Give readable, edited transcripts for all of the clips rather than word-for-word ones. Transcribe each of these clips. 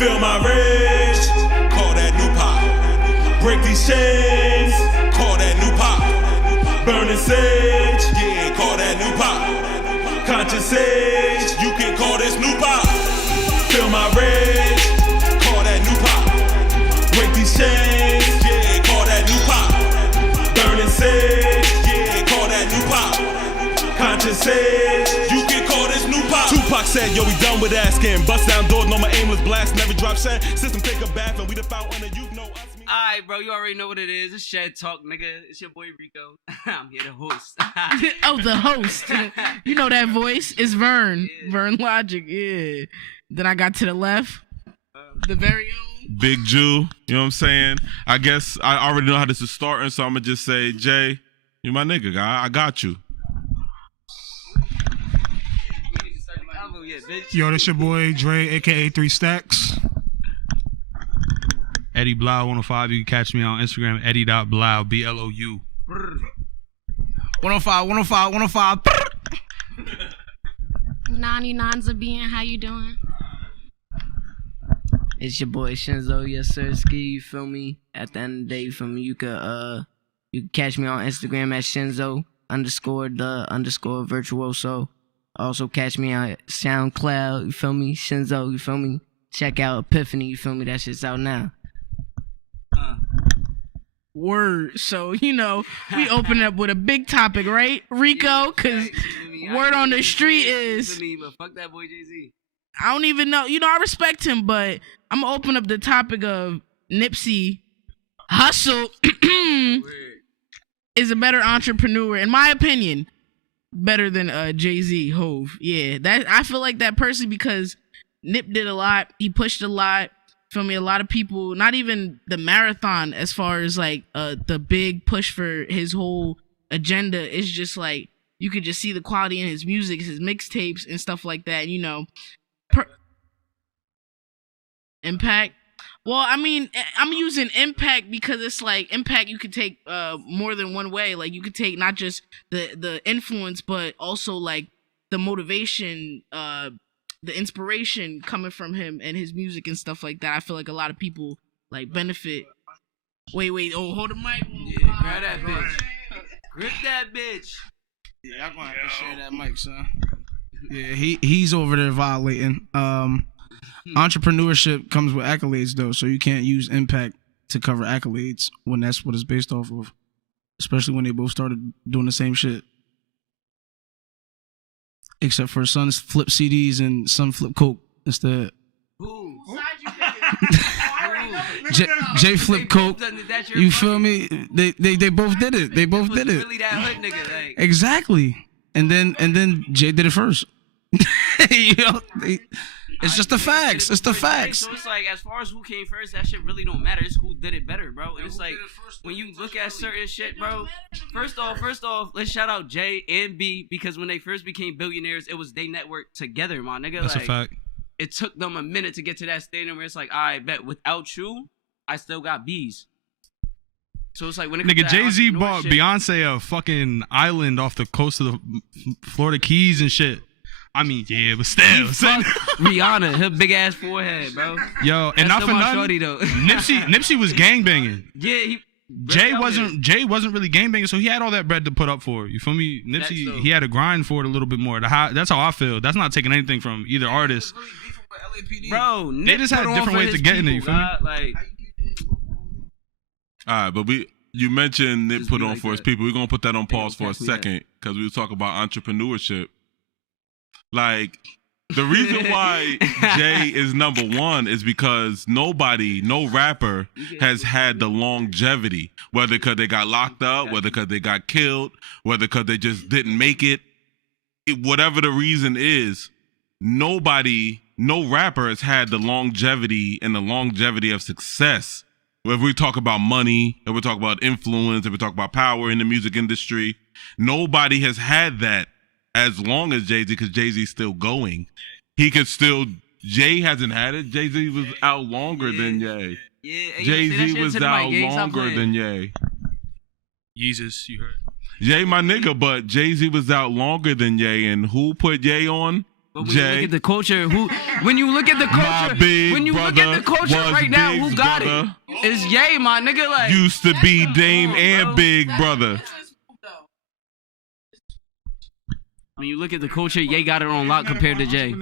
Feel my rage, call that new pop. Break these chains, call that new pop. Burning sage, yeah, call that new pop. Conscious sage, you can call this new pop. Feel my rage, call that new pop. Break these chains, yeah, call that new pop. Burning sage, yeah, call that new pop. Conscious sage, you can call this new pop. Tupac said, yo, we done with asking. Bust down doors, no more aimless blast, never drop shit. System take a bath and we the fountain and you know us. Alright, bro, you already know what it is. It's Shed Talk, nigga. It's your boy Rico. I'm here to host. Oh, the host. You know that voice? It's Vern. Yeah. Vernlogic, yeah. Then I got to the left. The very own Big Jew, you know what I'm saying? I guess I already know how this is starting, so I'm gonna just say, Jay, you my nigga, guy. I got you. Yo, this your boy Dre, aka 3Stackz. Eddie Blou 105. You can catch me on Instagram, Eddie.Blou, BLOU. 105. Naninansofbeing, how you doing? It's your boy Shinzo, yes sir, ski, you feel me? At the end of the day, you feel me? You can catch me on Instagram at Shinzo_the_virtuoso. Also catch me on SoundCloud, you feel me? Shinzo, you feel me? Check out Epiphany, you feel me? That shit's out now. word. So, you know, we open up with a big topic, right, Rico? Because word on the street is... But fuck that boy Jay-Z. I don't even know. You know, I respect him, but I'm going to open up the topic of Nipsey Hussle is a better entrepreneur, in my opinion, better than Jay-Z, Hove. Yeah, that I feel like that person because Nip did a lot. He pushed a lot. Feel me? A lot of people, not even the marathon as far as like the big push for his whole agenda. It's just like you could just see the quality in his music, his mixtapes and stuff like that, you know. Impact. Well, I mean, I'm using impact because it's like impact you could take more than one way. Like you could take not just the influence, but also like the motivation, the inspiration coming from him and his music and stuff like that. I feel like a lot of people like benefit. Wait, oh, hold the mic. Yeah, grab that bitch. Grip that bitch. Yeah, I'm gonna have to share that mic, son. Yeah, he's over there violating. Entrepreneurship comes with accolades, though, so you can't use impact to cover accolades when that's what it's based off of. Especially when they both started doing the same shit. Except for Son's flip CDs and Son flip Coke instead. Jay flip Coke. You feel me? They both did it. They both did it. Really that hood nigga, like. Exactly. And then Jay did it first. You know, it's just the facts. It's the facts. So it's like, as far as who came first, that shit really don't matter. It's who did it better, bro. And it's like, when you look at certain shit, bro. First off, let's shout out J and B, because when they first became billionaires, it was they networked together, my nigga. That's like, a fact. It took them a minute to get to that stadium where it's like, I bet without you, I still got B's. So it's like when it comes nigga, to Jay-Z bought entrepreneurship- Beyonce a fucking island off the coast of the Florida Keys and shit. I mean, yeah, but still. Rihanna, her big ass forehead, bro. Yo, and not for nothing, shorty, though. Nipsey was gangbanging. Yeah, Jay wasn't really gangbanging, so he had all that bread to put up for. You feel me? Nipsey, he had to grind for it a little bit more. That's how I feel. That's not taking anything from either artist. Bro, they just had different ways to get in it. You feel me? Like, all right, but you mentioned Nip put on for his people. We're gonna put that on pause for a second because we were talking about entrepreneurship. Like, the reason why Jay is number one is because no rapper has had the longevity, whether because they got locked up, whether because they got killed, whether because they just didn't make it. Whatever the reason is, no rapper has had the longevity and the longevity of success. If we talk about money, if we talk about influence, if we talk about power in the music industry, nobody has had that as long as Jay-Z, because Jay-Z's still going. Jay hasn't had it. Jay-Z was out longer than Ye. Yeah, Jay-Z was out longer than Ye. Jesus, you heard. Ye, my nigga, but Jay-Z was out longer than Ye, and who put Ye on? But when Jay. you look at the culture, when you look at the culture, right now, who got it? It's Ye, my nigga. Like used to be Dame and Big Brother. When you look at the culture, Ye got it on lock compared to Jay.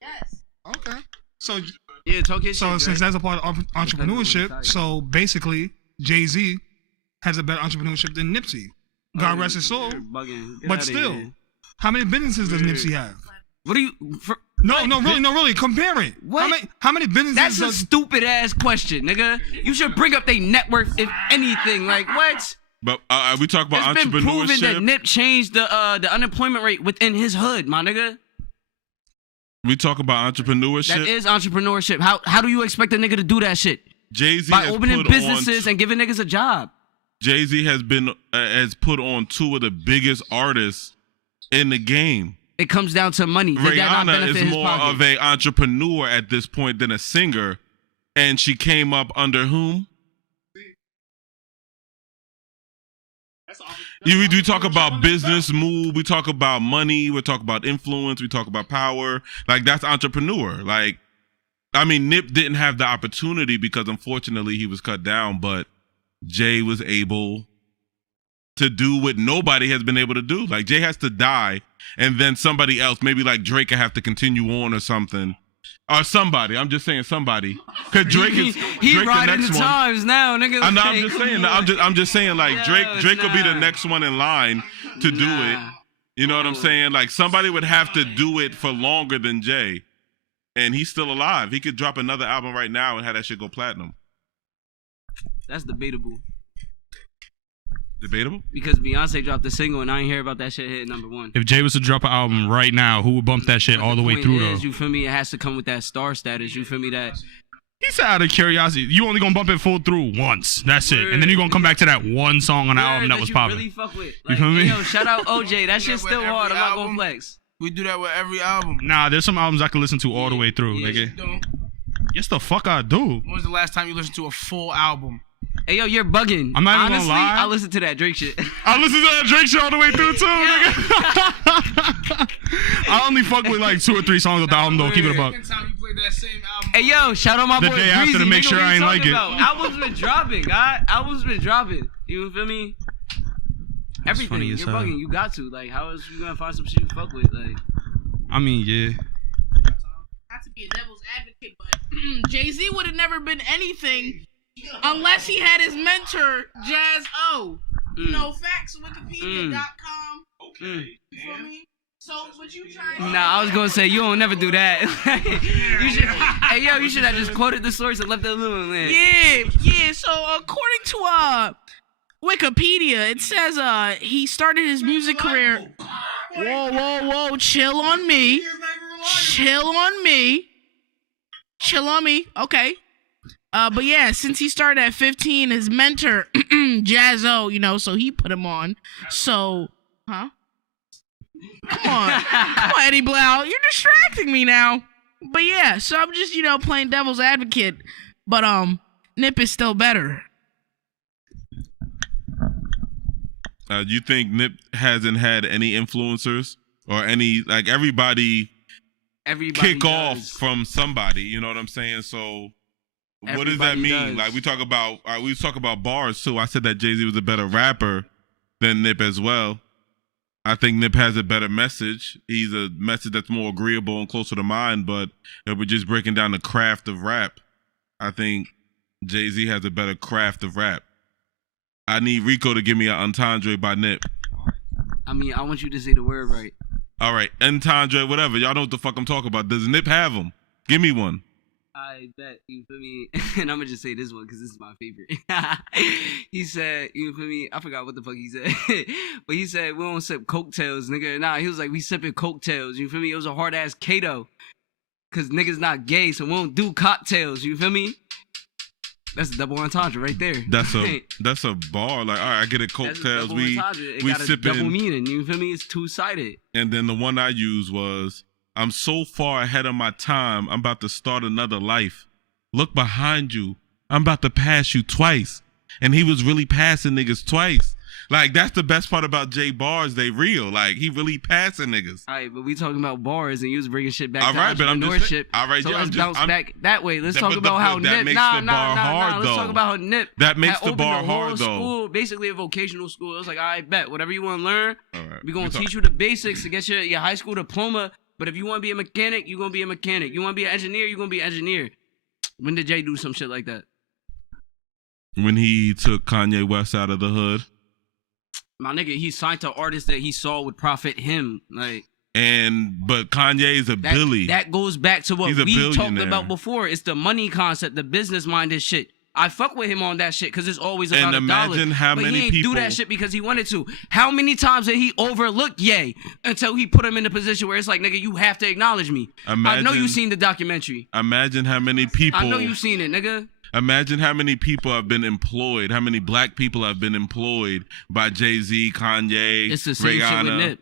Yes. Okay. So Yeah, talk your shit. so since that's a part of entrepreneurship, so basically Jay-Z has a better entrepreneurship than Nipsey. God rest his soul. But still, how many businesses does Nipsey have? What do you? No, really. Compare it. What? How many businesses? That's a does? stupid ass question, nigga. You should bring up their net worth, if anything. Like what? But we talk about It's been proven that entrepreneurship. Nip changed the unemployment rate within his hood, my nigga. We talk about entrepreneurship. That is entrepreneurship. How do you expect a nigga to do that shit? Jay-Z By has opening put businesses on, and giving niggas a job. Jay-Z has put on two of the biggest artists in the game. It comes down to money. Did that not Rihanna benefit is his more pocket? of a entrepreneur at this point than a singer, and she came up under whom? We talk about business move, we talk about money, we talk about influence, we talk about power. Like that's entrepreneur. Like, I mean, Nip didn't have the opportunity because unfortunately he was cut down, but Jay was able to do what nobody has been able to do. Like Jay has to die, and then somebody else, maybe like Drake, could have to continue on or something. Or somebody. I'm just saying somebody. Cause Drake is he Drake riding the next the one. times now, nigga. I'm Like, just saying. I'm just saying. Like Drake will be the nah. next one in line to do it. You know what I'm saying? Like somebody would have to do it for longer than Jay, and he's still alive. He could drop another album right now and have that shit go platinum. That's debatable. Debatable? Because Beyonce dropped a single and I ain't hear about that shit hit number one. If Jay was to drop an album right now, who would bump that shit all the way point through is, though? you feel me? It has to come with that star status. You feel me? That He said out of curiosity, you only gonna bump it full through once. That's it. And then you're gonna come back to that one song on the album that was popping. Really fuck with. You Like, feel me? Yo, shout out OJ. That shit's with still every hard. I'm not gonna album. flex. We do that with every album. Nah, there's some albums I can listen to all the way through, Yeah. nigga. Don't. Yes, the fuck I do. When was the last time you listened to a full album? Hey yo, you're bugging. I'm not even Honestly, gonna lie. I listen to that Drake shit. I listen to that Drake shit all the way through too, nigga. I only fuck with like 2 or 3 songs of the album though. Keep it a buck. Second time you played that same album. Hey yo, shout out my The boy day after Breezy. to make Nigga, sure what I you ain't like talking it. about? Albums been dropping, God. Albums been dropping. You feel me? Everything. funny as You're hell. bugging. You got to. Like, how is you gonna find some shit you fuck with? Like, I mean, yeah. Not to be a devil's advocate, but Jay-Z would have never been anything unless he had his mentor, Jazz O. You know, facts, Wikipedia.com. You feel me? So, what you trying to nah, I was gonna say you don't never do that. You should. Hey yo, you should have just quoted the source and left it alone, man. Yeah. So, according to Wikipedia, it says he started his music career. Whoa. Chill on me. Okay. But yeah, since he started at 15, his mentor, Jazzo, you know, so he put him on. So, huh? Come on, Eddie Blau, you're distracting me now. But yeah, so I'm just, you know, playing devil's advocate. But Nip is still better. You think Nip hasn't had any influencers or any, like, everybody kick off does. from somebody? You know what I'm saying? So what does that Everybody mean? does. Like we talk about bars too. I said that Jay-Z was a better rapper than Nip as well. I think Nip has a better message. He's a message that's more agreeable and closer to mine, but if we're just breaking down the craft of rap, I think Jay-Z has a better craft of rap. I need RICO to give me an entendre by Nip. I mean, I want you to say the word right. All right, entendre, whatever. Y'all know what the fuck I'm talking about. Does Nip have them? Give me one. I bet, you feel me? And I'm gonna just say this one because this is my favorite. He said, you feel me? I forgot what the fuck he said. But he said, we don't sip cocktails, nigga. Nah, he was like, we sipping cocktails. You feel me? It was a hard ass Kato. Because niggas not gay, so we don't do cocktails. You feel me? That's a double entendre right there. That's a bar. Like, all right, I get it. That's a Cocktails. double We entendre. It we got a double sipping. meaning. You feel me? It's two-sided. And then the one I used was, I'm so far ahead of my time, I'm about to start another life. Look behind you. I'm about to pass you twice. and he was really passing niggas twice. Like, that's the best part about Jay bars. They real. Like, he really passing niggas. All right, but we talking about bars, and you was bringing shit back All to right, but I'm just entrepreneurship. all right, so yeah, let's bounce back that way. Let's talk about how that Nip. makes Nah, the bar hard, Let's though. talk about how Nip. That makes had the opened bar a whole hard, though. School, basically a vocational school. It was like, I bet whatever you want to learn, All right. we gonna teach you the basics to get your high school diploma. But if you want to be a mechanic, you gonna be a mechanic. You want to be an engineer, you gonna be an engineer. When did Jay do some shit like that? When he took Kanye West out of the hood. My nigga, he signed to artists that he saw would profit him. But Kanye is a Billy. That goes back to what He's a we talked billionaire. about before. It's the money concept, the business minded shit. I fuck with him on that shit because it's always about And a dollar. imagine how but many he ain't people- do that shit because he wanted to. How many times did he overlook Ye until he put him in a position where it's like, nigga, you have to acknowledge me. I know Imagine- you seen the documentary. Imagine how many people. I know you seen it, nigga. Imagine how many people have been employed. How many black people have been employed by Jay-Z, Kanye, It's the same Rihanna. shit with Nip.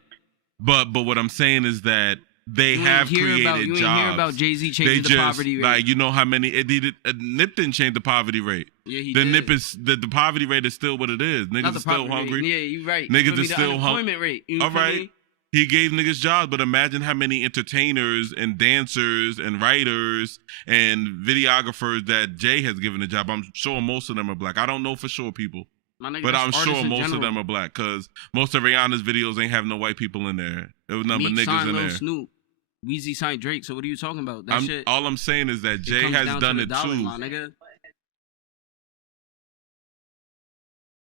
But what I'm saying is that they have created you jobs. ain't hear about Jay-Z changing the poverty rate. Like, you know how many Nip didn't change the poverty rate. Yeah, he the did. Nip is the poverty rate is still what it is. Not Niggas the are still poverty hungry. rate. Yeah, you right. Niggas You feel are me? still the unemployment rate. You All feel right. me? He gave niggas jobs, but imagine how many entertainers and dancers and writers and videographers that Jay has given a job. I'm sure most of them are black. I don't know for sure, people. My nigga, But that's I'm artists sure in most of general. them are black because most of Rihanna's videos ain't have no white people in there. It was number Meek niggas signed in Lil there. Snoop. Weezy signed Drake. So what are you talking about? That shit. All I'm saying is that Jay comes has down done to it the dollar, too. my nigga.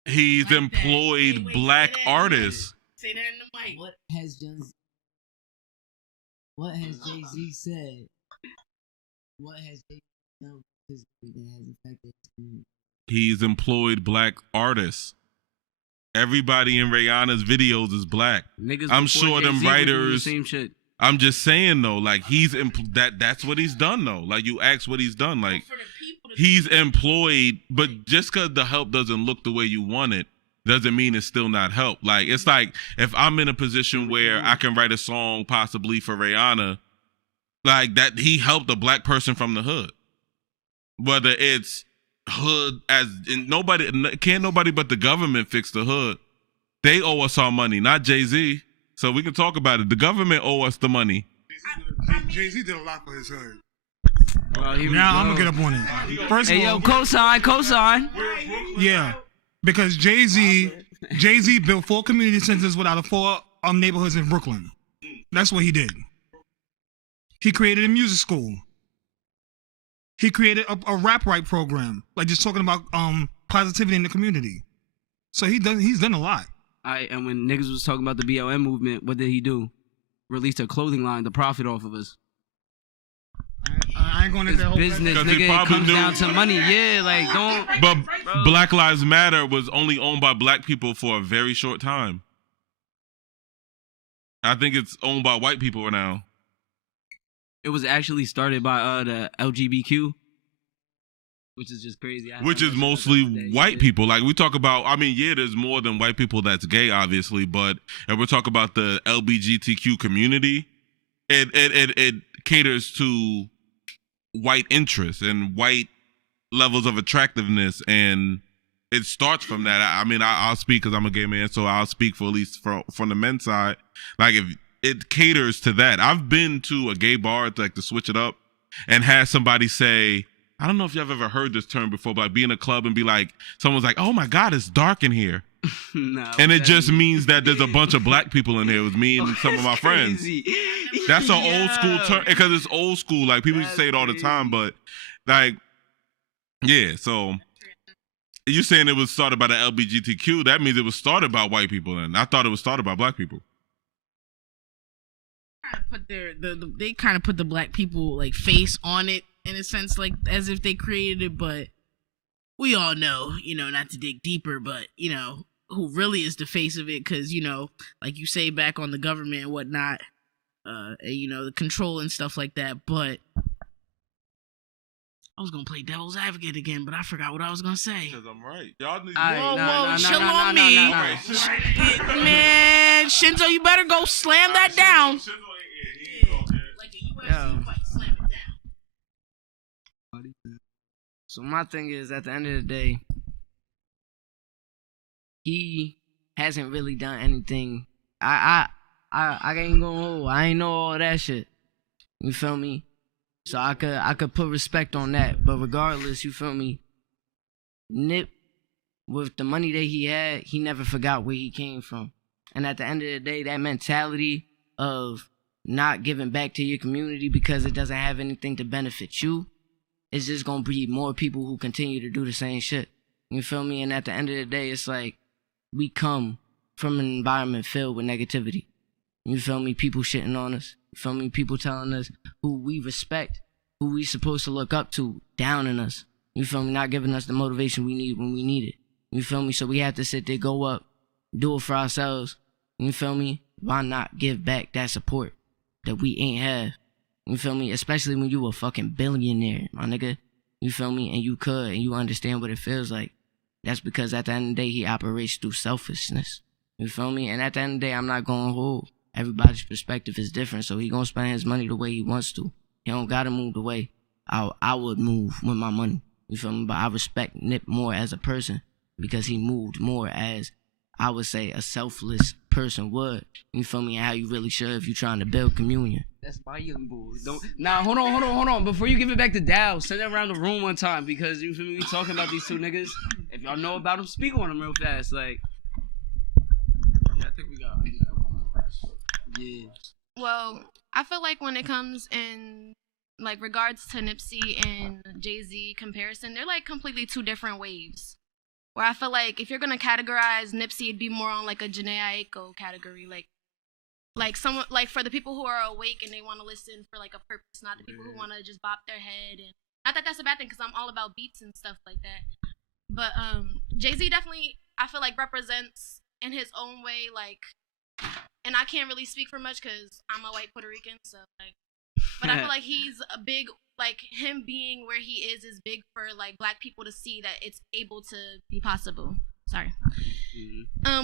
He's employed black artists. Say that in the mic. What has Jay-Z said? What has Jay-Z done physically that has affected his community? He's employed black artists. Everybody in Rihanna's videos is black. Niggas I'm before sure them Jay-Z were doing the writers. same shit. I'm just saying though, like that's what he's done though. Like, you ask what he's done, like he's employed, but just because the help doesn't look the way you want it doesn't mean it's still not help. Like, it's like if I'm in a position where I can write a song possibly for Rihanna, like that, he helped a black person from the hood. Whether it's hood as in nobody but the government fix the hood. They owe us our money, not Jay-Z. So we can talk about it. The government owe us the money. Jay-Z did a lot for his hood. Here we Now go. I'm gonna get up on it. First of Hey, all, yo, cosign. yeah, because Jay-Z built 4 community centers without 4 neighborhoods in Brooklyn. That's what he did. He created a music school. He created a rap right program, like just talking about positivity in the community. So he's done a lot. And when niggas was talking about the BLM movement, what did he do? Released a clothing line to profit off of us. I ain't going into that whole Business, Because he nigga, it probably comes knew- down to money. Yeah, like, don't. But Bro. Black Lives Matter was only owned by black people for a very short time. I think it's owned by white people now. It was actually started by the LGBTQ, which is just crazy. Which is mostly white people. Like, we talk about, I mean, yeah, there's more than white people that's gay, obviously, but if we're talking about the LGBTQ community, it caters to white interests and white levels of attractiveness, and it starts from that. I mean, I'll speak because I'm a gay man, so I'll speak for at least from the men's side. Like, if it caters to that. I've been to a gay bar to switch it up and had somebody say, I don't know if y'all have ever heard this term before, but like, be in a club and be like, someone's like, oh my God, it's dark in here. No, And it just means that there's a bunch of black people in here with me and some of my friends. That's an old school term because it's old school. Like, people used to say it all the time, but like, yeah. So you saying it was started by the LGBTQ? That means it was started by white people, and I thought it was started by black people. They kind of put the black people like face on it in a sense, like as if they created it, but we all know, not to dig deeper, but who really is the face of it, because like you say, back on the government and whatnot, and, the control and stuff like that. But I was gonna play devil's advocate again, but I forgot what I was gonna say. Because I'm right. Y'all need Whoa, chill on me. Man, Shinzo, you better go slam that down. Like a UFC fight, slam it down. So my thing is, at the end of the day, he hasn't really done anything. I ain't gonna hold. I ain't know all that shit. You feel me? So I could put respect on that. But regardless, you feel me? Nip, with the money that he had, he never forgot where he came from. And at the end of the day, that mentality of not giving back to your community because it doesn't have anything to benefit you, it's just gonna breed more people who continue to do the same shit. You feel me? And at the end of the day, it's like we come from an environment filled with negativity. You feel me? People shitting on us. You feel me? People telling us who we respect, who we supposed to look up to, downing us. You feel me? Not giving us the motivation we need when we need it. You feel me? So we have to sit there, go up, do it for ourselves. You feel me? Why not give back that support that we ain't have? You feel me? Especially when you a fucking billionaire, my nigga. You feel me? And you could, and you understand what it feels like. That's because at the end of the day, he operates through selfishness. You feel me? And at the end of the day, I'm not going to hold. Everybody's perspective is different, so he going to spend his money the way he wants to. He don't got to move the way I would move with my money. You feel me? But I respect Nip more as a person because he moved more as, I would say, a selfless person would. You feel me? And how you really should if you trying to build communion. That's my young boy. Hold on. Before you give it back to Dow, send it around the room one time because you feel me? We talking about these two niggas. If y'all know about them, speak on them real fast. Like, yeah, I think we got. Yeah. Well, I feel like when it comes in like regards to Nipsey and Jay-Z comparison, they're like completely two different waves. Where I feel like if you're gonna categorize Nipsey, it'd be more on like a Jhené Aiko category, like someone like for the people who are awake and they want to listen for like a purpose, not the people who want to just bop their head. And not that that's a bad thing, because I'm all about beats and stuff like that. But Jay-Z definitely, I feel like, represents in his own way, like, and I can't really speak for much because I'm a white Puerto Rican, so like, but I feel like he's a big, like, him being where he is big for like black people to see that it's able to be possible. Sorry.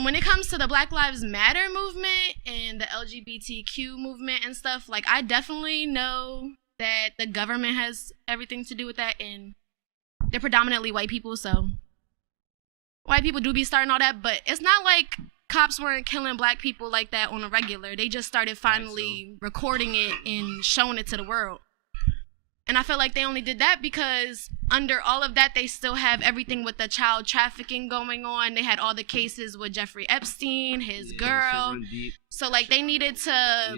When it comes to the Black Lives Matter movement and the LGBTQ movement and stuff, like, I definitely know that the government has everything to do with that, and they're predominantly white people, so white people do be starting all that, but it's not like cops weren't killing black people like that on a regular. They just started finally recording it and showing it to the world. And I feel like they only did that because under all of that, they still have everything with the child trafficking going on. They had all the cases with Jeffrey Epstein, his girl. So, like, they needed to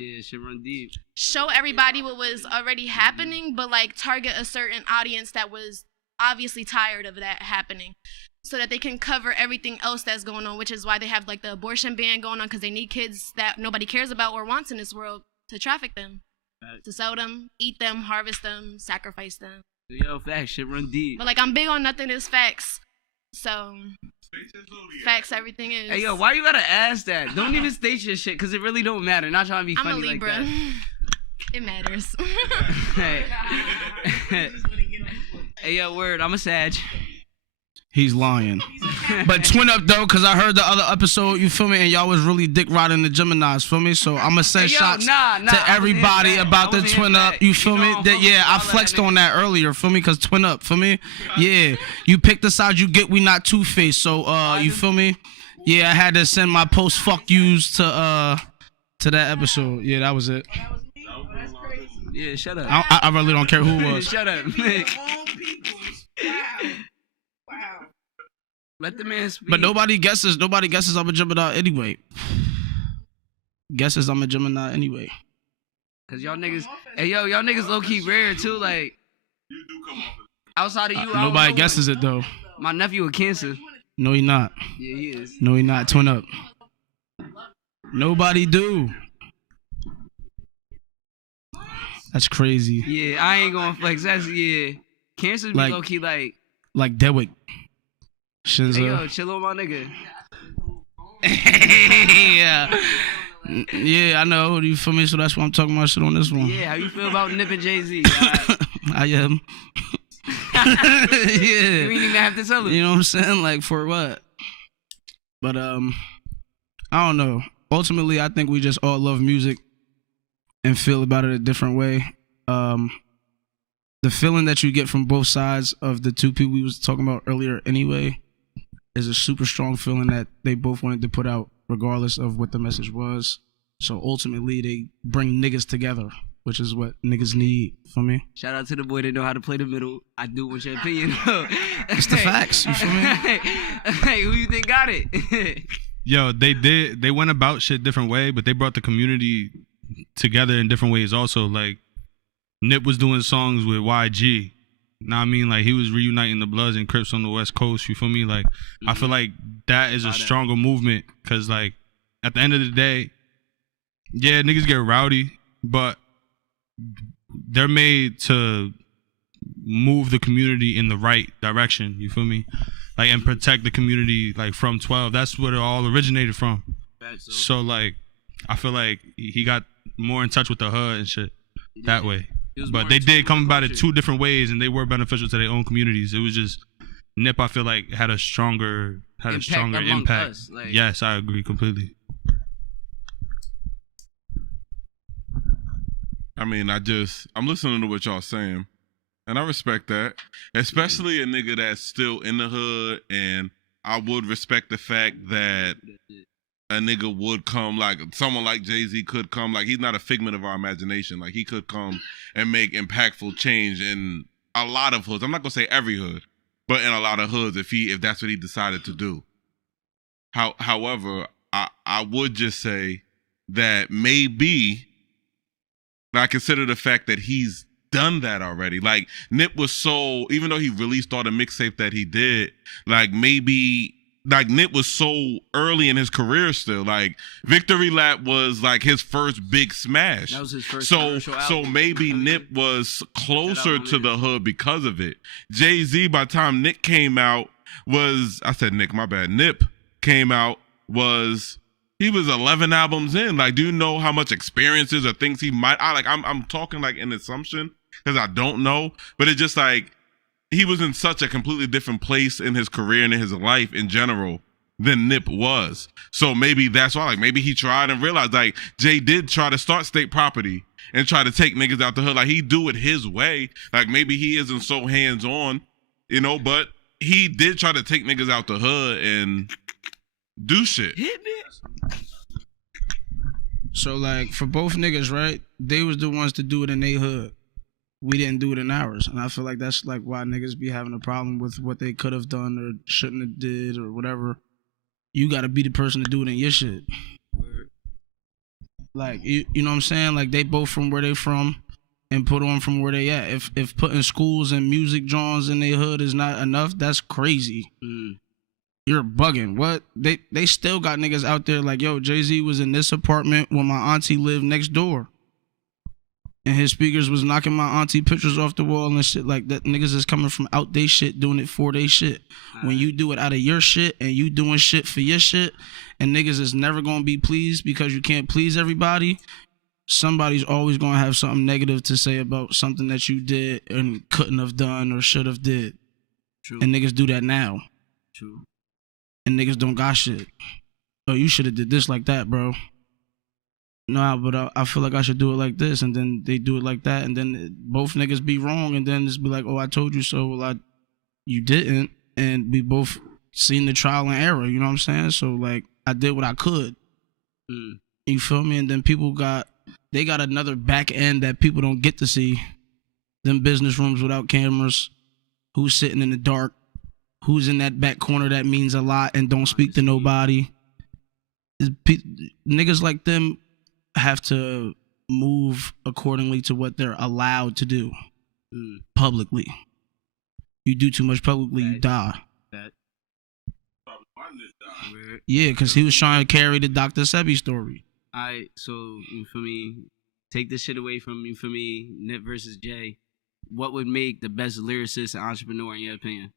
show everybody what was already happening, but, like, target a certain audience that was obviously tired of that happening so that they can cover everything else that's going on, which is why they have, like, the abortion ban going on, because they need kids that nobody cares about or wants in this world to traffic them. To sell them, eat them, harvest them, sacrifice them. Yo, facts, shit run deep. But like, I'm big on nothing is facts. So facts, everything is. Hey yo, why you gotta ask that? Don't even state your shit, cause it really don't matter. Not trying to be funny I'm a Libra. like that. It matters. Hey yo, word, I'm a Sag. He's lying. But twin up though, cause I heard the other episode, you feel me, and y'all was really dick riding the Geminis, feel me? So I'ma send shots to everybody about the twin up, you feel me? That yeah, I flexed on that earlier, feel me? Cause twin up, feel me? Yeah, you pick the side you get, we not two-faced. So you feel me? Yeah, I had to send my post fuck yous to that episode. Yeah, that was it. Yeah, shut up. I really don't care who it was. Shut up, Nick. Let the man speak. But nobody guesses I'm a Gemini anyway. Guesses I'm a Gemini anyway. Cause y'all niggas, hey yo, y'all niggas low key rare too. Like, You do come off. outside of you, Nobody guesses it though. My nephew a Cancer. No, he not. Yeah, he is. No, he not. Twin up. Nobody do. That's crazy. Yeah, I ain't gonna flex. That's Cancer be Like- low key like Dewick. Shinzo. hey yo, chill on my nigga. Yeah. Yeah, I know. You feel me? So that's why I'm talking about shit on this one. Yeah, how you feel about Nip and Jay-Z? I am. You Yeah. ain't even have to tell him. You know what I'm saying? Like, for what? But I don't know. Ultimately, I think we just all love music and feel about it a different way. The feeling that you get from both sides of the two people we was talking about earlier anyway is a super strong feeling that they both wanted to put out, regardless of what the message was. So ultimately, they bring niggas together, which is what niggas need. For me. Shout out to the boy that know how to play the middle. I do want your opinion. It's the facts. You feel me? Hey, who you think got it? Yo, they went about shit different way, but they brought the community together in different ways also. Like, Nip was doing songs with YG. Know what I mean? Like, he was reuniting the Bloods and Crips on the West Coast. You feel me? Like, I feel like that is a stronger movement because, like, at the end of the day, yeah, niggas get rowdy, but they're made to move the community in the right direction. You feel me? Like, and protect the community, like, from 12. That's where it all originated from. So, like, I feel like he got more in touch with the hood and shit that way. But they did come about it two different ways, and they were beneficial to their own communities. It was just Nip, I feel like, had a stronger impact. Like, yes, I agree completely. I mean, I'm listening to what y'all saying, and I respect that, especially a nigga that's still in the hood, and I would respect the fact that a nigga would come, like someone like Jay-Z could come, like he's not a figment of our imagination, like he could come and make impactful change in a lot of hoods. I'm not gonna say every hood, but in a lot of hoods if that's what he decided to do. However, I would just say that maybe I consider the fact that he's done that already. Like, Nip was so, even though he released all the mixtape that he did, like, maybe, like, Nip was so early in his career still. Like, Victory Lap was, like, his first big smash. That was his first So maybe Nip was closer to the hood because of it. Jay-Z, by the time Nip came out, Nip came out, he was 11 albums in. Like, do you know how much experiences or things he might? I'm talking like an assumption because I don't know, but it's just like he was in such a completely different place in his career and in his life in general than Nip was. So maybe that's why. Like, maybe he tried and realized, like, Jay did try to start State Property and try to take niggas out the hood. Like, he do it his way. Like, maybe he isn't so hands on, but he did try to take niggas out the hood and do shit. Hit me. So, like, for both niggas, right? They was the ones to do it in their hood. We didn't do it in ours. And I feel like that's, like, why niggas be having a problem with what they could have done or shouldn't have did or whatever. You got to be the person to do it in your shit. Like, you know what I'm saying? Like, they both from where they from and put on from where they at. If putting schools and music genres in their hood is not enough, that's crazy. You're bugging. What? They still got niggas out there like, yo, Jay-Z was in this apartment when my auntie lived next door. And his speakers was knocking my auntie pictures off the wall and shit like that. Niggas is coming from out they shit, doing it for they shit. When you do it out of your shit and you doing shit for your shit, and niggas is never gonna be pleased because you can't please everybody, somebody's always gonna have something negative to say about something that you did and couldn't have done or should have did. True. And niggas do that now. True. And niggas don't got shit. Oh, you should have did this like that, bro. Nah, but I feel like I should do it like this, and then they do it like that, and then both niggas be wrong, and then just be like, oh, I told you so. Well, you didn't, and we both seen the trial and error, you know what I'm saying? So, like, I did what I could. You feel me? And then they got another back end that people don't get to see. Them business rooms without cameras, who's sitting in the dark, who's in that back corner that means a lot and don't speak to nobody. Niggas like them have to move accordingly to what they're allowed to do publicly. You do too much publicly, you die. Yeah, because he was trying to carry the Dr. Sebi story. Alright, so, you feel me? Take this shit away from you, for me, Nip versus Jay. What would make the best lyricist and entrepreneur in your opinion?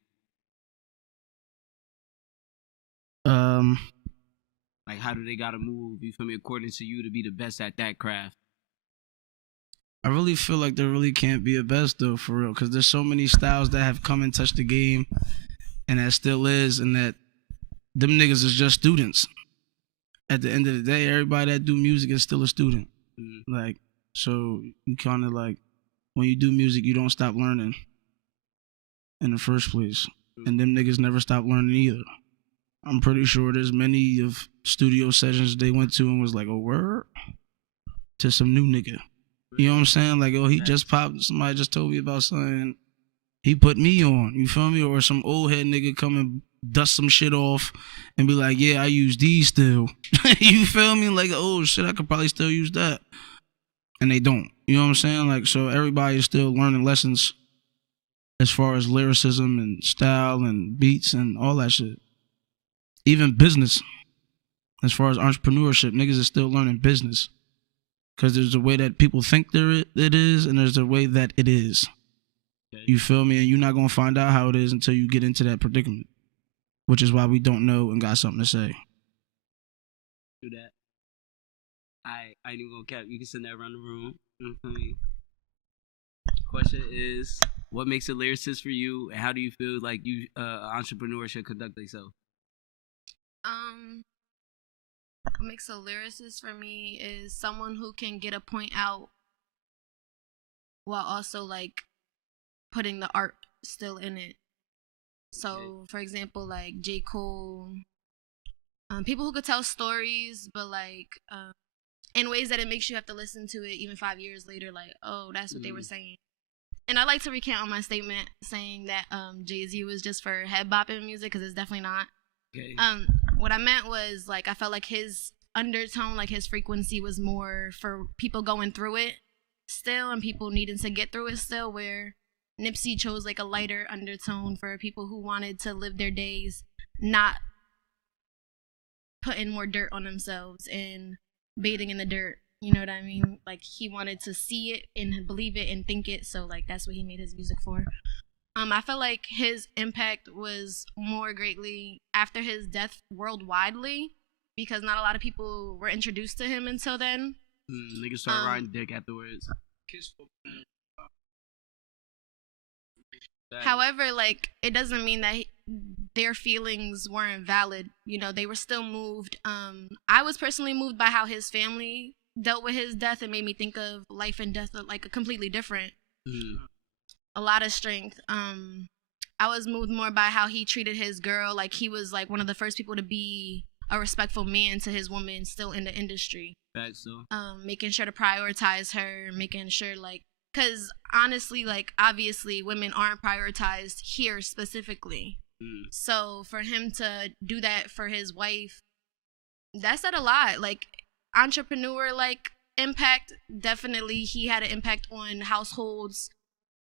Like, how do they gotta move, you feel me, according to you, to be the best at that craft? I really feel like there really can't be a best, though, for real, because there's so many styles that have come and touched the game, and that still is, and that them niggas is just students. At the end of the day, everybody that do music is still a student. Like, so you kind of like, when you do music, you don't stop learning in the first place. And them niggas never stop learning either. I'm pretty sure there's many of studio sessions they went to and was like, oh, word? To some new nigga. You know what I'm saying? Like, oh, he just popped. Somebody just told me about something. He put me on. You feel me? Or some old head nigga come and dust some shit off and be like, yeah, I use these still. You feel me? Like, oh, shit, I could probably still use that. And they don't. You know what I'm saying? Like, so everybody is still learning lessons as far as lyricism and style and beats and all that shit. Even business. As far as entrepreneurship, niggas is still learning business. Because there's a way that people think it is, and there's a way that it is. Okay. You feel me? And you're not going to find out how it is until you get into that predicament. Which is why we don't know and got something to say. Do that. I ain't even gonna cap. You can send that around the room. You feel me? Question is, what makes a lyricist for you, and how do you feel like you entrepreneur should conduct themselves? What makes a lyricist for me is someone who can get a point out while also like putting the art still in it. So, for example, like J. Cole, people who could tell stories, but like in ways that it makes you have to listen to it even 5 years later, like, oh, that's what they were saying. And I like to recount on my statement saying that Jay-Z was just for head bopping music, because it's definitely not. Okay. What I meant was, like, I felt like his undertone, like his frequency was more for people going through it still and people needing to get through it still, where Nipsey chose like a lighter undertone for people who wanted to live their days not putting more dirt on themselves and bathing in the dirt. You know what I mean? Like, he wanted to see it and believe it and think it, so like that's what he made his music for. I feel like his impact was more greatly after his death worldwidely, because not a lot of people were introduced to him until then. Niggas started riding dick afterwards. However, like, it doesn't mean that their feelings weren't valid. You know, they were still moved. I was personally moved by how his family dealt with his death. It made me think of life and death like a completely different. A lot of strength. I was moved more by how he treated his girl. Like, he was like one of the first people to be a respectful man to his woman still in the industry. Facts, so. Making sure to prioritize her, making sure, like, because honestly, like, obviously women aren't prioritized here specifically. So for him to do that for his wife, that said a lot. Like, entrepreneur, like, impact, definitely he had an impact on households,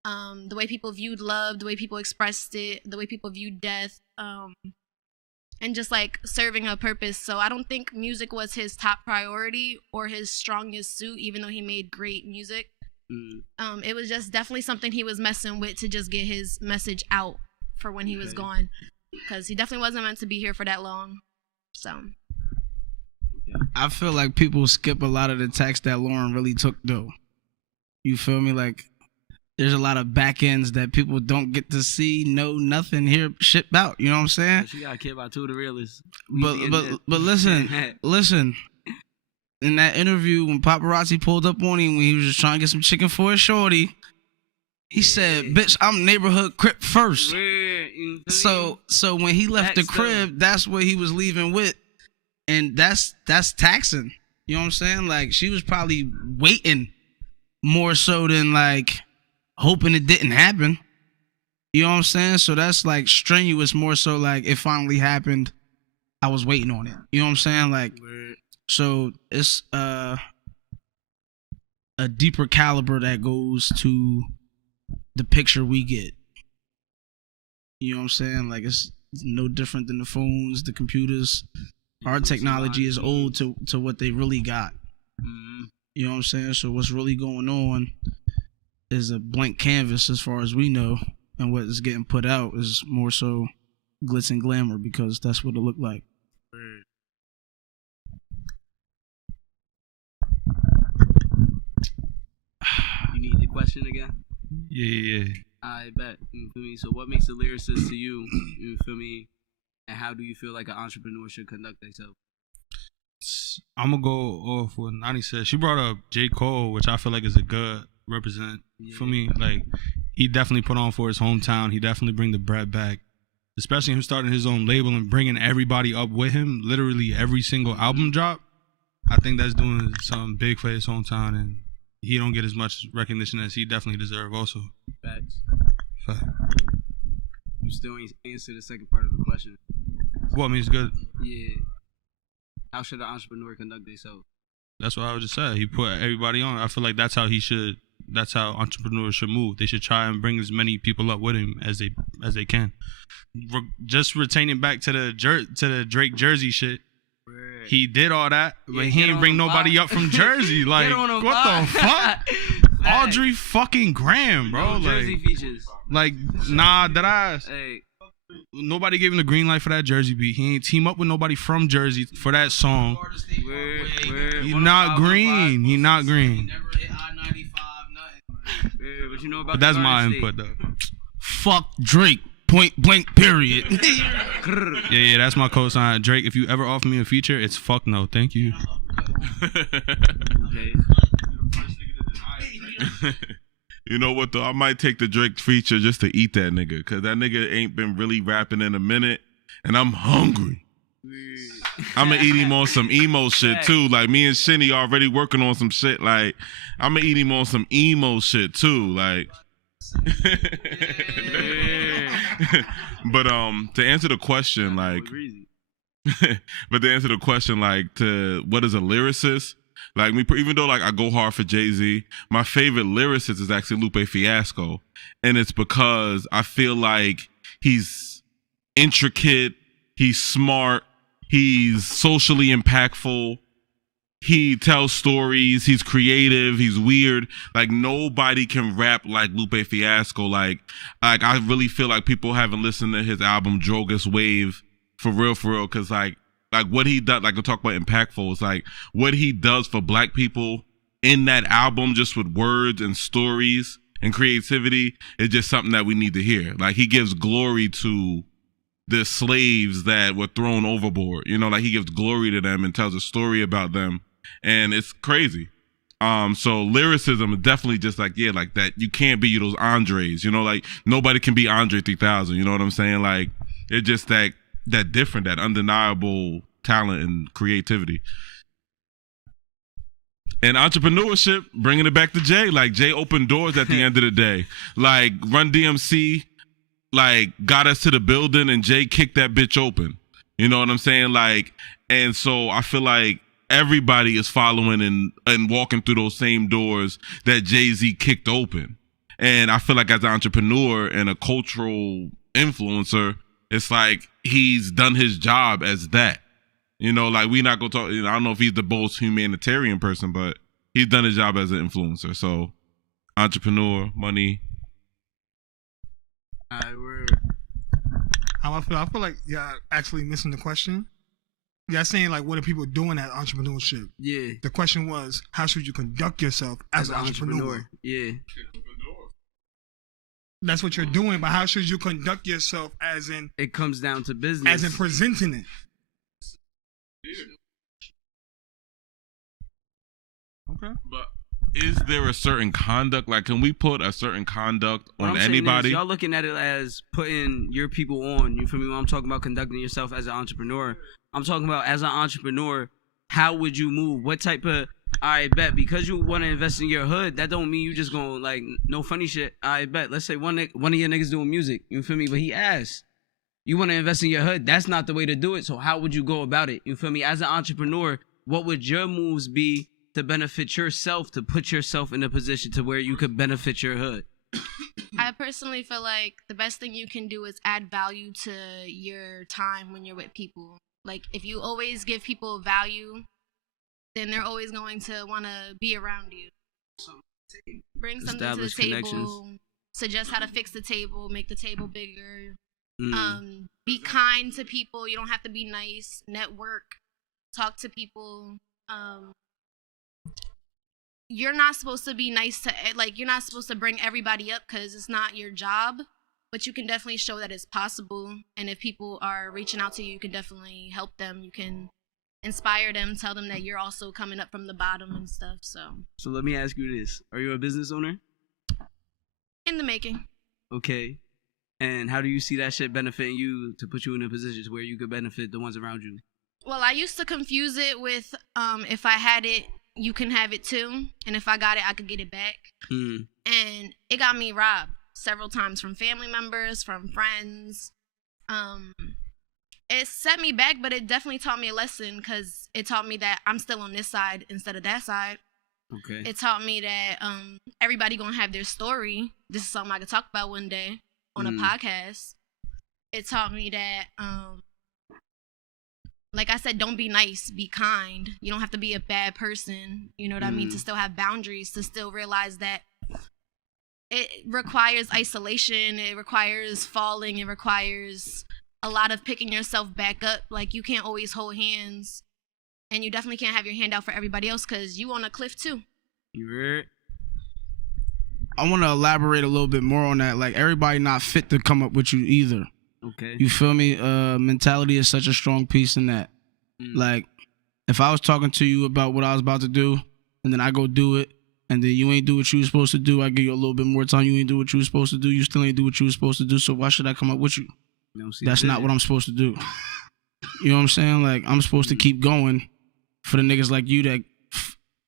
the way people viewed love, the way people expressed it, the way people viewed death, and just like serving a purpose. So I don't think music was his top priority or his strongest suit, even though he made great music. It was just definitely something he was messing with to just get his message out for when he was gone, because he definitely wasn't meant to be here for that long. So I feel like people skip a lot of the tax that Lauren really took, though. You feel me? Like, there's a lot of back ends that people don't get to see, know nothing, hear shit about. You know what I'm saying? She gotta care about two of the realists. But listen. In that interview, when paparazzi pulled up on him when he was just trying to get some chicken for his shorty, he said, "Bitch, I'm neighborhood crip first." So when he left the crib, that's what he was leaving with, and that's taxing. You know what I'm saying? Like, she was probably waiting more so than like hoping it didn't happen. You know what I'm saying? So that's like strenuous, more so like it finally happened. I was waiting on it. You know what I'm saying? Like. So it's a deeper caliber that goes to the picture we get. You know what I'm saying? Like, it's no different than the phones, the computers. Our technology is old to what they really got. You know what I'm saying? So what's really going on is a blank canvas as far as we know, and what is getting put out is more so glitz and glamour, because that's what it looked like. You need the question again? Yeah. I bet. You feel me? So what makes a lyricist to you? You feel me? And how do you feel like an entrepreneur should conduct themselves? I'm gonna go off what Nani said. She brought up J. Cole, which I feel like is a good represent for me. Like, he definitely put on for his hometown. He definitely bring the bread back. especially him starting his own label and bringing everybody up with him, literally every single album drop, I think that's doing something big for his hometown, and he don't get as much recognition as he definitely deserve also. Facts. Fact. You still ain't answered the second part of the question. Well, I mean, it's good. Yeah. How should an entrepreneur conduct themselves? That's what I was just saying. He put everybody on. I feel like that's how he should. That's how entrepreneurs should move. They should try and bring as many people up with him as they can. Just retaining back to the Drake Jersey shit. Right. He did all that, but he ain't bring nobody up from Jersey. Like, what the fuck? Audrey fucking Graham, bro. No Jersey features. Like, nah, that ass. Hey. Nobody gave him the green light for that Jersey beat. He ain't team up with nobody from Jersey for that song. He not green. He not green. But you know about but that's my input though. Fuck Drake. Point blank. Period. yeah, that's my cosign. Drake, if you ever offer me a feature, it's fuck no. Thank you. Okay. You know what though? I might take the Drake feature just to eat that nigga, cause that nigga ain't been really rapping in a minute, and I'm hungry. I'ma eat him on some emo shit too. Like me and Shinny already working on some shit. Like I'ma eat him on some emo shit too. Like, but to answer the question, like, to what is a lyricist? Like me, even though like I go hard for Jay-Z, my favorite lyricist is actually Lupe Fiasco, and it's because I feel like he's intricate, he's smart, he's socially impactful, he tells stories, he's creative, he's weird. Like nobody can rap like Lupe Fiasco. Like I really feel like people haven't listened to his album Drogas Wave for real, because like what he does, like we talk about impactful, it's like what he does for black people in that album, just with words and stories and creativity, is just something that we need to hear. Like he gives glory to the slaves that were thrown overboard, you know, like he gives glory to them and tells a story about them, and it's crazy. So lyricism is definitely just like, yeah, like that. You can't be those Andres, you know, like nobody can be Andre 3000, you know what I'm saying? Like it's just that different, that undeniable talent and creativity. And entrepreneurship, bringing it back to Jay, like Jay opened doors at the end of the day. Like Run DMC, like got us to the building and Jay kicked that bitch open. You know what I'm saying? Like, and so I feel like everybody is following and walking through those same doors that Jay-Z kicked open. And I feel like as an entrepreneur and a cultural influencer, it's like he's done his job as that. You know, like we not gonna talk, you know, I don't know if he's the most humanitarian person, but he's done his job as an influencer. So entrepreneur, money. How I feel like y'all actually missing the question. Y'all saying like what are people doing at entrepreneurship? Yeah. The question was, how should you conduct yourself as an entrepreneur? Yeah. That's what you're doing, but how should you conduct yourself as in... It comes down to business. As in presenting it. Okay. But is there a certain conduct? Like, can we put a certain conduct on anybody? Y'all looking at it as putting your people on. You feel me? When I'm talking about conducting yourself as an entrepreneur, I'm talking about as an entrepreneur, how would you move? What type of... I bet because you want to invest in your hood, that don't mean you just gonna like no funny shit. I bet. Let's say one of your niggas doing music, you feel me? But he asked, you want to invest in your hood. That's not the way to do it. So how would you go about it? You feel me? As an entrepreneur, what would your moves be to benefit yourself, to put yourself in a position to where you could benefit your hood? I personally feel like the best thing you can do is add value to your time when you're with people. Like if you always give people value, then they're always going to want to be around you. Bring something to the table, suggest how to fix the table, make the table bigger. Be kind to people. You don't have to be nice. Network, talk to people. You're not supposed to be nice to, like, you're not supposed to bring everybody up because it's not your job, but you can definitely show that it's possible. And if people are reaching out to you, you can definitely help them. You can inspire them, tell them that you're also coming up from the bottom and stuff. So let me ask you this. Are you a business owner? In the making. Okay. And how do you see that shit benefiting you to put you in a position where you could benefit the ones around you? Well, I used to confuse it with if I had it, you can have it too. And if I got it, I could get it back. And it got me robbed several times from family members, from friends. It set me back, but it definitely taught me a lesson because it taught me that I'm still on this side instead of that side. Okay. It taught me that everybody gonna have their story. This is something I could talk about one day on a podcast. It taught me that, like I said, don't be nice, be kind. You don't have to be a bad person, you know what I mean, to still have boundaries, to still realize that it requires isolation, it requires falling, it requires a lot of picking yourself back up. Like, you can't always hold hands, and you definitely can't have your hand out for everybody else because you on a cliff too. You heard? I want to elaborate a little bit more on that. Like, everybody not fit to come up with you either. Okay. You feel me? Mentality is such a strong piece in that. Like, if I was talking to you about what I was about to do, and then I go do it, and then you ain't do what you were supposed to do, I give you a little bit more time, you ain't do what you were supposed to do, you still ain't do what you were supposed to do, so why should I come up with you? That's not what I'm supposed to do. You know what I'm saying? Like, I'm supposed to keep going for the niggas like you that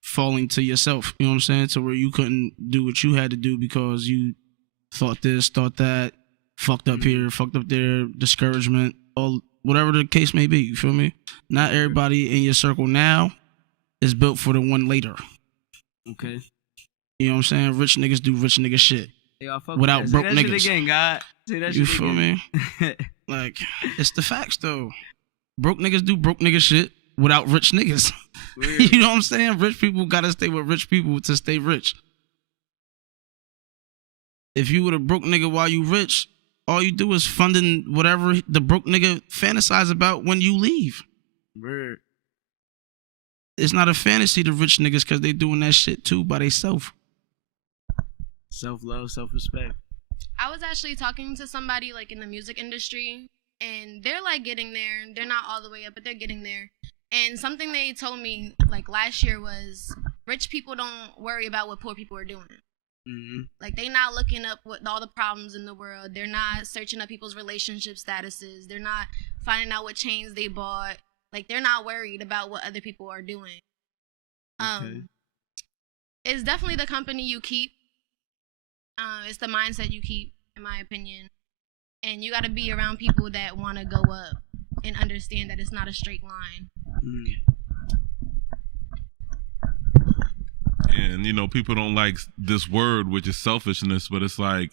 falling to yourself. You know what I'm saying? To where you couldn't do what you had to do because you thought this, thought that, fucked up here, fucked up there, discouragement, all whatever the case may be. You feel me? Not everybody in your circle now is built for the one later. Okay. You know what I'm saying? Rich niggas do rich nigga shit. Without broke Say that niggas. Shit again, God. Say that you shit feel again. me? Like, it's the facts though. Broke niggas do broke nigga shit without rich niggas. You know what I'm saying? Rich people gotta stay with rich people to stay rich. If you were a broke nigga while you rich, all you do is funding whatever the broke nigga fantasize about when you leave. Word. It's not a fantasy to rich niggas because they doing that shit too by themselves. Self-love, self-respect. I was actually talking to somebody like in the music industry, and they're like getting there. They're not all the way up, but they're getting there. And something they told me like last year was, rich people don't worry about what poor people are doing. Like, they not looking up what all the problems in the world. They're not searching up people's relationship statuses. They're not finding out what chains they bought. Like, they're not worried about what other people are doing. Okay. It's definitely the company you keep. It's the mindset you keep, in my opinion. And you got to be around people that want to go up and understand that it's not a straight line. And, you know, people don't like this word, which is selfishness, but it's like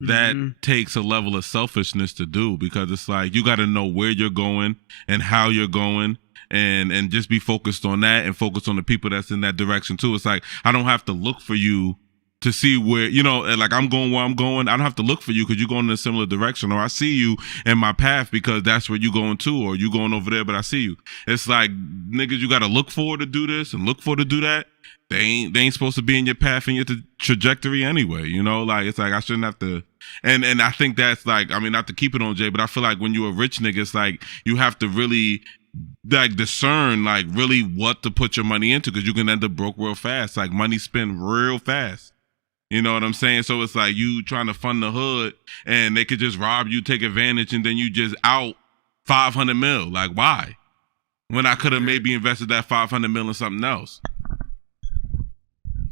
that takes a level of selfishness to do, because it's like you got to know where you're going and how you're going, and just be focused on that and focus on the people that's in that direction too. It's like, I don't have to look for you to see where, you know, like I'm going where I'm going. I don't have to look for you because you're going in a similar direction, or I see you in my path because that's where you're going to, or you going over there, but I see you. It's like, niggas, you got to look for to do this and look for to do that. They ain't supposed to be in your path and your trajectory anyway, you know? Like, it's like, I shouldn't have to, and I think that's like, I mean, not to keep it on Jay, but I feel like when you're a rich nigga, it's like, you have to really, like, discern, like, really what to put your money into, because you can end up broke real fast. Like, money spend real fast. You know what I'm saying? So it's like you trying to fund the hood and they could just rob you, take advantage, and then you just out 500 mil. Like, why? When I could have maybe invested that 500 mil in something else.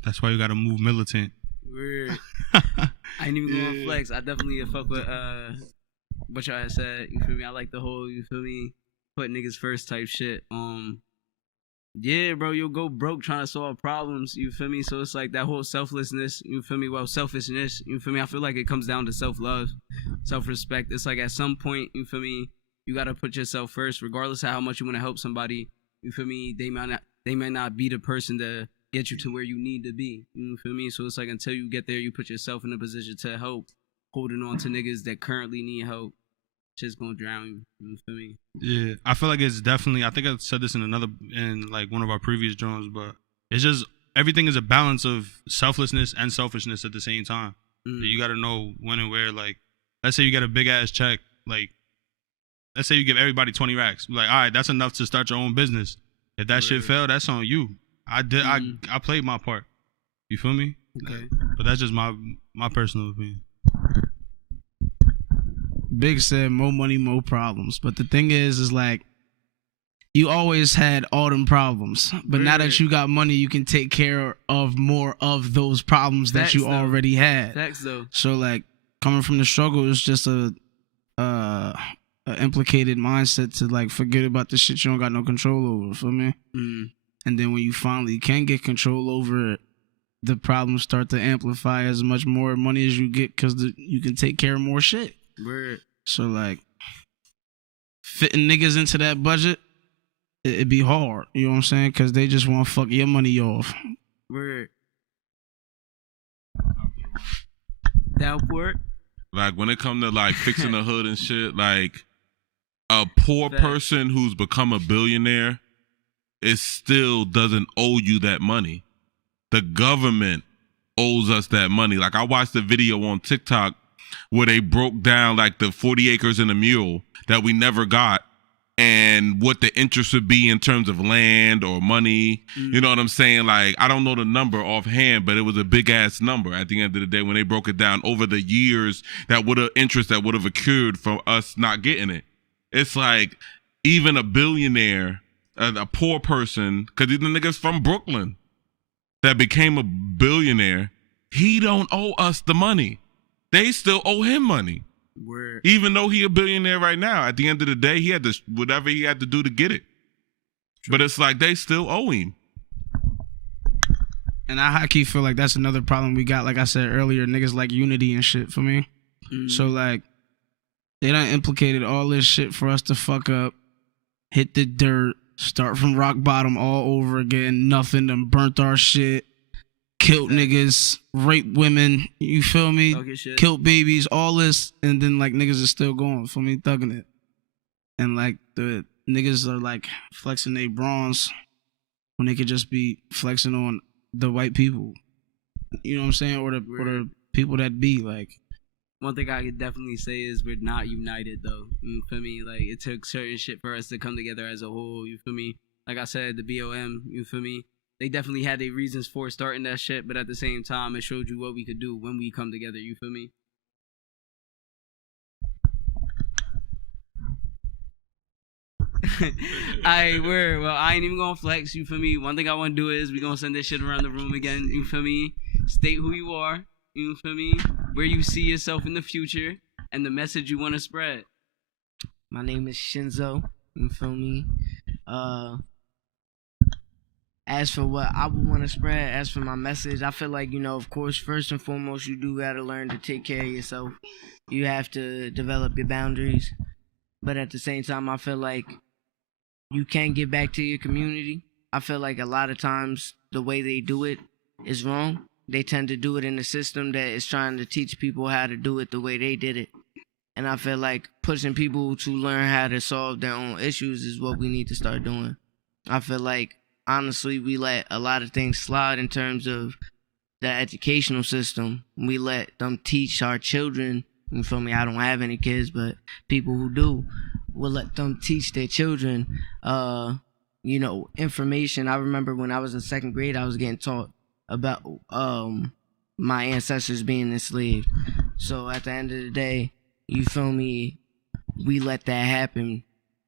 That's why you got to move militant. Weird. I ain't even gonna flex. I definitely fuck with what y'all had said. You feel me? I like the whole, you feel me, put niggas first type shit. Yeah, bro, you'll go broke trying to solve problems, you feel me? So it's like that whole selflessness, you feel me? Well, selfishness, you feel me? I feel like it comes down to self-love, self-respect. It's like at some point, you feel me, you gotta put yourself first, regardless of how much you want to help somebody. You feel me? They might not be the person to get you to where you need to be. You feel me? So it's like until you get there, you put yourself in a position to help, holding on to niggas that currently need help. Shit's gonna drown you. You feel me? Yeah, I feel like it's definitely, I think I said this in like one of our previous drones, but it's just, everything is a balance of selflessness and selfishness at the same time. You got to know when and where. Like, let's say you get a big ass check, like, let's say you give everybody 20 racks. Like, all right, that's enough to start your own business. If that shit failed, that's on you. I played my part. You feel me? Okay. But that's just my personal opinion. Big said more money, more problems. But the thing is like, you always had all them problems. But now that you got money, you can take care of more of those problems that you already had. Facts though. So like, coming from the struggle is just a implicated mindset to like forget about the shit you don't got no control over. Feel me? Mm. And then when you finally can get control over it, the problems start to amplify as much more money as you get because you can take care of more shit. Word. So like, fitting niggas into that budget, it'd be hard. You know what I'm saying? Because they just want to fuck your money off. Word. Downport. Like when it come to like fixing the hood and shit, like a poor person who's become a billionaire, it still doesn't owe you that money. The government owes us that money. Like I watched a video on TikTok where they broke down like the 40 acres and a mule that we never got and what the interest would be in terms of land or money. You know what I'm saying? Like, I don't know the number offhand, but it was a big ass number at the end of the day when they broke it down over the years that would have interest that would have occurred from us not getting it. It's like even a billionaire, a poor person, because these niggas from Brooklyn that became a billionaire, he don't owe us the money. They still owe him money. Word. Even though he a billionaire right now, at the end of the day, he had to whatever he had to do to get it. True. But it's like they still owe him. And I high-key feel like that's another problem we got. Like I said earlier, niggas like unity and shit for me. So like, they done implicated all this shit for us to fuck up, hit the dirt, start from rock bottom all over again. Nothing done burnt our shit. Killed niggas, raped women, you feel me? Killed babies, all this, and then like niggas is still going, for me, thugging it. And like the niggas are like flexing their bronze when they could just be flexing on the white people. You know what I'm saying? Or the people that be like. One thing I could definitely say is we're not united though. You feel me? Like it took certain shit for us to come together as a whole, you feel me? Like I said, the BOM, you feel me? They definitely had their reasons for starting that shit, but at the same time, it showed you what we could do when we come together. You feel me? Alright, word. Well, I ain't even gonna flex. You feel me? One thing I want to do is we gonna send this shit around the room again. You feel me? State who you are. You feel me? Where you see yourself in the future and the message you want to spread. My name is Shinzo. You feel me? As for what I would want to spread, as for my message, I feel like, you know, of course, first and foremost, you do got to learn to take care of yourself. You have to develop your boundaries. But at the same time, I feel like you can get back to your community. I feel like a lot of times the way they do it is wrong. They tend to do it in a system that is trying to teach people how to do it the way they did it. And I feel like pushing people to learn how to solve their own issues is what we need to start doing. I feel like, honestly, we let a lot of things slide in terms of the educational system. We let them teach our children. You feel me? I don't have any kids, but people who do will let them teach their children, you know, information. I remember when I was in second grade, I was getting taught about my ancestors being enslaved. So at the end of the day, you feel me? We let that happen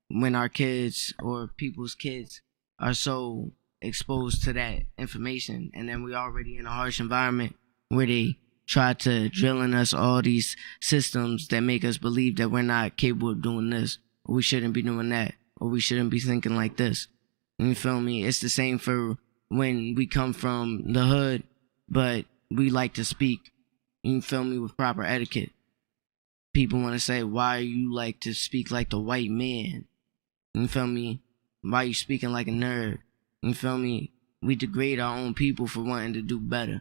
when our kids or people's kids are so exposed to that information, and then we already in a harsh environment where they try to drill in us all these systems that make us believe that we're not capable of doing this, or we shouldn't be doing that, or we shouldn't be thinking like this. You feel me? It's the same for when we come from the hood, but we like to speak, you feel me, with proper etiquette. People want to say, why you like to speak like the white man? You feel me? Why you speaking like a nerd? You feel me? We degrade our own people for wanting to do better.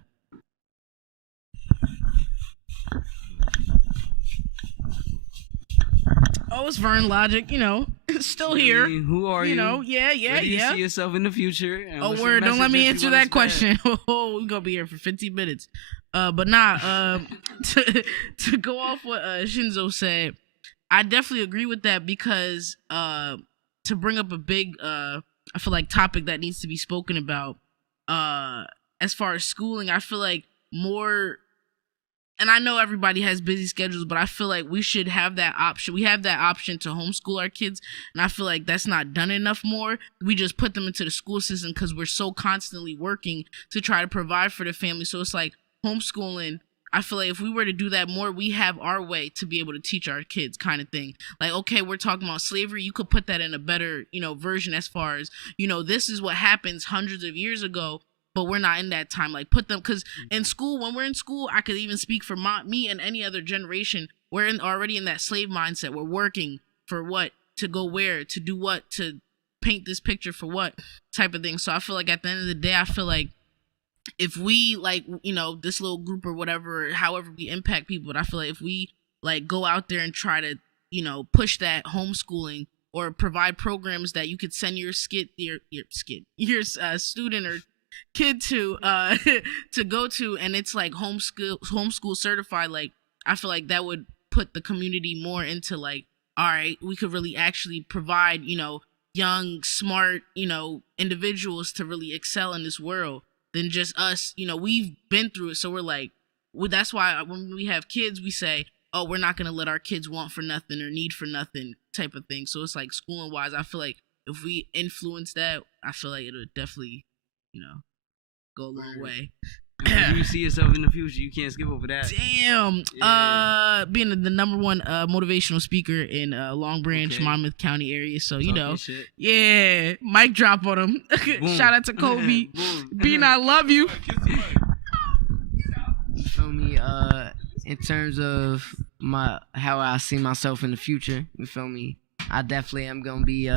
Oh, it's Vernlogic, you know, still here. I mean, who are you? You know, yeah. Where do you see yourself in the future? Oh, word, don't let me answer that question. Oh, we're going to be here for 15 minutes. But nah, to go off what Shinzo said, I definitely agree with that because to bring up a big, I feel like topic that needs to be spoken about, as far as schooling, I feel like more and I know everybody has busy schedules, but I feel like we should have that option. We have that option to homeschool our kids, and I feel like that's not done enough more. We just put them into the school system because we're so constantly working to try to provide for the family. So it's like homeschooling. I feel like if we were to do that more, we have our way to be able to teach our kids, kind of thing. Like, okay, we're talking about slavery. You could put that in a better, version as far as, this is what happens hundreds of years ago, but we're not in that time. Like, put them, because in school, when we're in school, I could even speak for me and any other generation. We're already in that slave mindset. We're working for what, to go where, to do what, to paint this picture for what type of thing. So I feel like at the end of the day, I feel like if we this little group or whatever, however we impact people, but I feel like if we go out there and try to push that homeschooling or provide programs that you could send your student or kid to to go to, and it's like homeschool certified, I feel like that would put the community more into all right, we could really actually provide young, smart individuals to really excel in this world than just us. We've been through it, so we're that's why when we have kids, we say, oh, we're not gonna let our kids want for nothing or need for nothing type of thing. So it's schooling wise, I feel like if we influence that, I feel like it'll definitely go a long way. Do you see yourself in the future? You can't skip over that. Damn. Yeah. Being the number one motivational speaker in Long Branch, Monmouth County area. So, yeah, mic drop on him. Shout out to Kobe. Bean, I love you. You feel me? In terms of how I see myself in the future, you feel me? I definitely am gonna be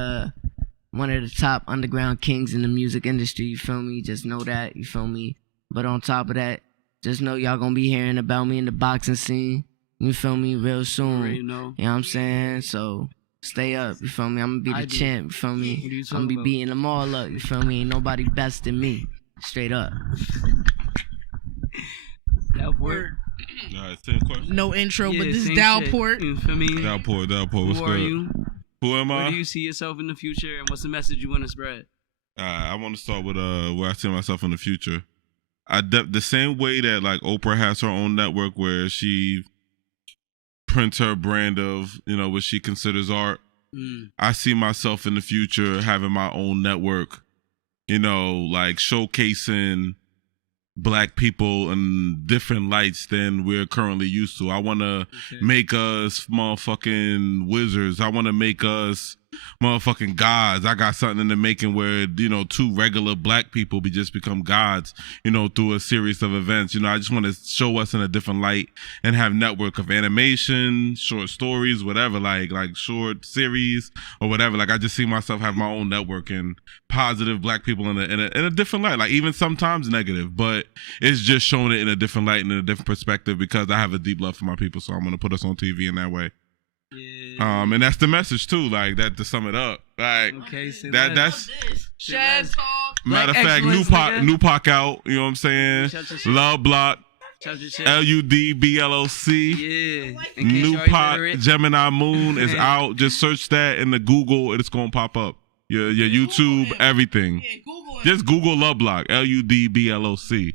one of the top underground kings in the music industry. You feel me? Just know that. You feel me? But on top of that, just know y'all gonna be hearing about me in the boxing scene. You feel me? Real soon. You know what I'm saying? So stay up. You feel me? I'm gonna be the champ. You feel me? I'm gonna be beating them all up. You feel me? Ain't nobody best than me. Straight up. Dalport. All right, same question. No intro, but this is Dalport. You feel me? Dalport. What's Who good? Are you? Who am I? Where do you see yourself in the future, and what's the message you want to spread? I want to start with where I see myself in the future. The same way that Oprah has her own network where she prints her brand of what she considers art. I see myself in the future having my own network, showcasing Black people in different lights than we're currently used to. I want to make us motherfucking wizards. I want to make us motherfucking gods. I got something in the making where, two regular Black people just become gods, through a series of events. I just want to show us in a different light and have network of animation, short stories, whatever, like short series or whatever. I just see myself have my own network and positive Black people in a different light, even sometimes negative, but it's just showing it in a different light and in a different perspective because I have a deep love for my people, so I'm going to put us on TV in that way. Yeah. And that's the message too, that to sum it up. That's Shad talk. Matter of fact, new Pac out, you know what I'm saying? Love Block. LUDBLOC. Yeah. New Pac Gemini Moon is out. Just search that in the Google, it's gonna pop up. Your YouTube, Google everything. Yeah, Google it. Just Google Love Block, LUDBLOC.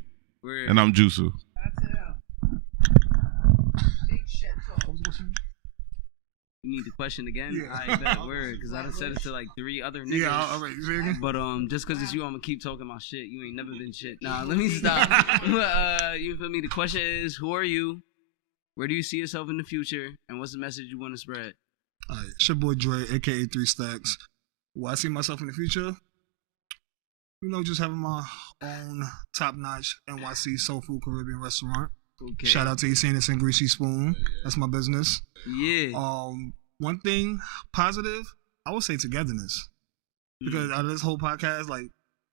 And I'm Juicy. You need the question again? Yeah. I bet word, because I done said it to 3 other niggas. Yeah, all right. But just because it's you, I'm gonna keep talking my shit. You ain't never been shit. Nah, let me stop. You feel me? The question is, who are you? Where do you see yourself in the future? And what's the message you want to spread? All right, it's your boy Dre, aka 3Stackz. Where I see myself in the future? Just having my own top-notch NYC soul food Caribbean restaurant. Okay. Shout out to Esanis and Greasy Spoon. That's my business. Yeah. One thing positive, I would say togetherness. Because out of this whole podcast,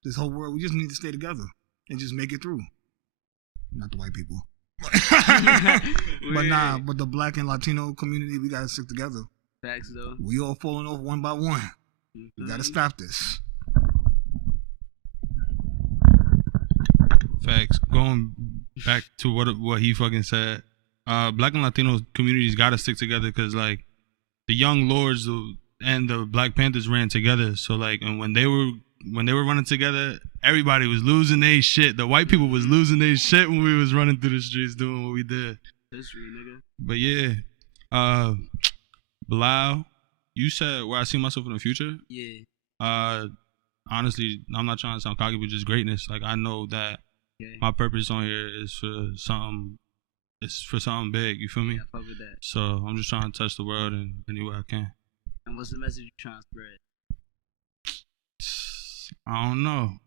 this whole world, we just need to stay together and just make it through. Not the white people. But the Black and Latino community, we gotta stick together. Facts though. We all falling off one by one. We gotta stop this. Facts. Going back to what he fucking said, Black and Latino communities gotta stick together because the Young Lords and the Black Panthers ran together. So and when they were running together, everybody was losing their shit. The white people was losing their shit when we was running through the streets doing what we did. History, nigga. But yeah, Blou, you said where I see myself in the future. Yeah. Honestly, I'm not trying to sound cocky, but just greatness. Like I know that my purpose on here is for something. It's for something big. You feel me? Yeah, I fuck with that. So I'm just trying to touch the world in any way I can. And what's the message you trying to spread? I don't know.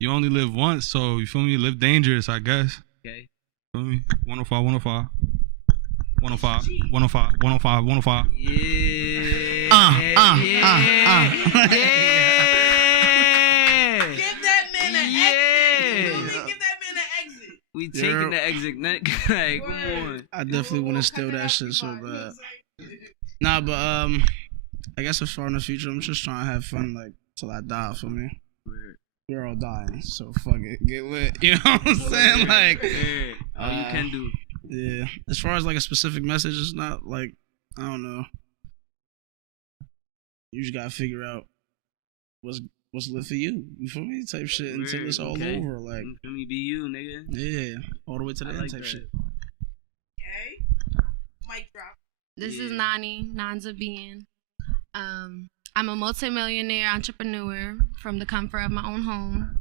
You only live once, so you feel me? Live dangerous, I guess. Okay. Feel me? 105, 105. 105, 105, 105, 105. Yeah. Yeah. Give that man an exit. Give that man an exit. We taking the exit. Like, come on. I definitely want to steal that shit so bad. Nah, but I guess as far in the future, I'm just trying to have fun, like, till I die, for me. We're all dying, so fuck it, get lit. You know what I'm saying? Like, all you can do. Yeah. As far as like a specific message, it's not like, I don't know. You just gotta figure out what's lit for you. You feel me? Type shit until it's all over. Like, let me be you, nigga. Yeah, all the way to the end type shit. Okay. Mic drop. This is Naninansofbeing. I'm a multimillionaire entrepreneur from the comfort of my own home.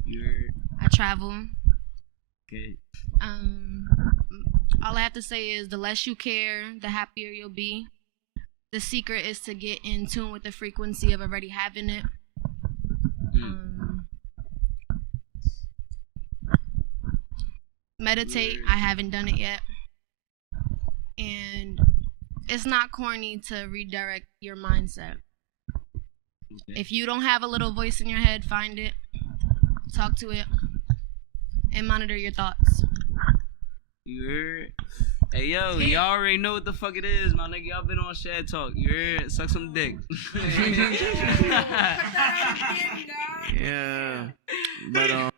I travel. Okay. All I have to say is the less you care, the happier you'll be. The secret is to get in tune with the frequency of already having it. Meditate. I haven't done it yet. And it's not corny to redirect your mindset. Okay. If you don't have a little voice in your head, find it, talk to it, and monitor your thoughts. You heard? Hey, yo, y'all already know what the fuck it is, my nigga. Y'all been on Shad Talk. You heard? Suck some dick. Yeah. But,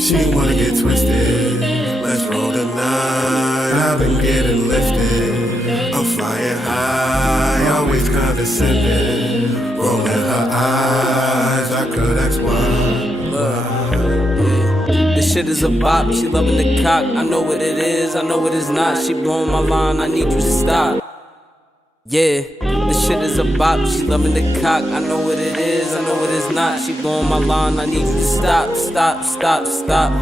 she wanna get twisted. Let's roll the night. I've been getting lifted. I'm flying high, always condescending. Rolling her eyes, I could ask why. This shit is a bop, she loving the cock. I know what it is, I know what it's not. She blowing my line, I need you to stop. Yeah, this shit is a bop, she loving the cock. I know what it is, I know what it's not. She blowing my line, I need you to stop, stop, stop, stop.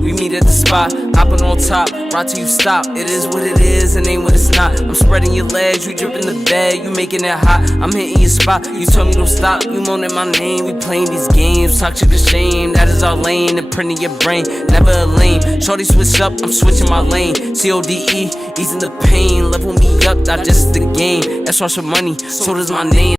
We meet at the spot, hopping on top, right till you stop. It is what it is, and ain't what it's not. I'm spreading your legs, you dripping the bag, you making it hot. I'm hitting your spot, you told me don't stop. You moaning my name, we playing these games. Toxic to shame, that is our lane. And printing your brain, never a lame. Shorty switch up, I'm switching my lane. CODE, easing the pain. Level me up, digest the game. That's why some money, so does my name.